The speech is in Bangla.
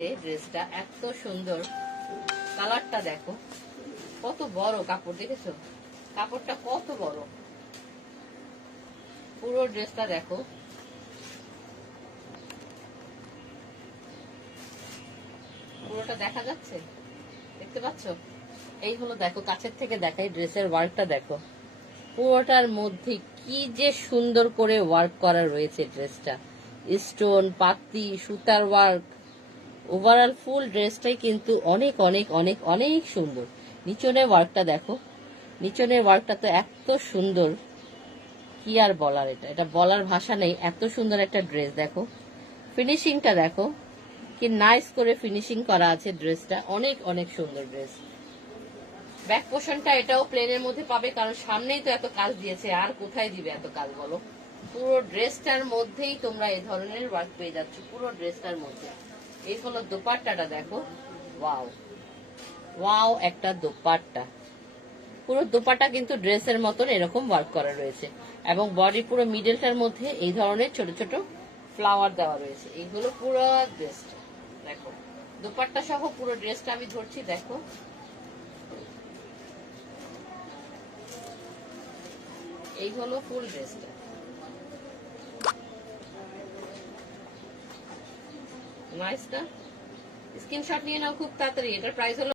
ড্রেসটা এত সুন্দর, কালারটা দেখো কত বড়, কাপড় দেখেছো কাপড়টা কত বড়, পুরো ড্রেসটা দেখো, পুরোটা দেখা যাচ্ছে, দেখতে পাচ্ছ? এই হলো, দেখো কাছের থেকে দেখাই, ড্রেসের ওয়ার্কটা দেখো, পুরোটার মধ্যে কি যে সুন্দর করে ওয়ার্ক করা রয়েছে ড্রেসটা, স্টোন, পাতি, সুতার ওয়ার্ক, ওভারঅল ফুল ড্রেসটাই কিন্তু অনেক অনেক অনেক অনেক সুন্দর। নিচনের ওয়ার্কটা দেখো, নিচনের ওয়ার্কটা তো এত সুন্দর, কি আর বলার, এটা বলার ভাষা নেই, এত সুন্দর একটা ড্রেস। দেখো ফিনিশিংটা দেখো, কি নাইস করে ফিনিশিং করা আছে ড্রেসটা, অনেক অনেক সুন্দর ড্রেস। ব্যাক পোর্শনটা এটাও প্লেনের মধ্যে পাবে, কারণ সামনেই তো এত কাজ দিয়েছে, আর কোথায় দিবে এত কাজ বলো? পুরো ড্রেসটার মধ্যেই তোমরা এই ধরনের ওয়ার্ক পেয়ে যাচ্ছ, পুরো ড্রেসটার মধ্যে। এই হলো দোপাট্টাটা দেখো, ওয়াও ওয়াও একটা দোপাট্টা, পুরো দোপাট্টা কিন্তু ড্রেসের মতন এরকম ওয়ার্ক করা রয়েছে, এবং বডি পুরো মিডলটার মধ্যে এই ধরনের ছোট ছোট ফ্লাওয়ার দেওয়া রয়েছে। এইগুলো পুরো ড্রেসটা দেখো, দোপাট্টা সহ পুরো ড্রেসটা আমি ধরছি, দেখো এই হলো ফুল ড্রেসটা। নাইস না? স্ক্রিনশট নিয়ে নাও খুব তাড়াতাড়ি। এটার প্রাইস হলো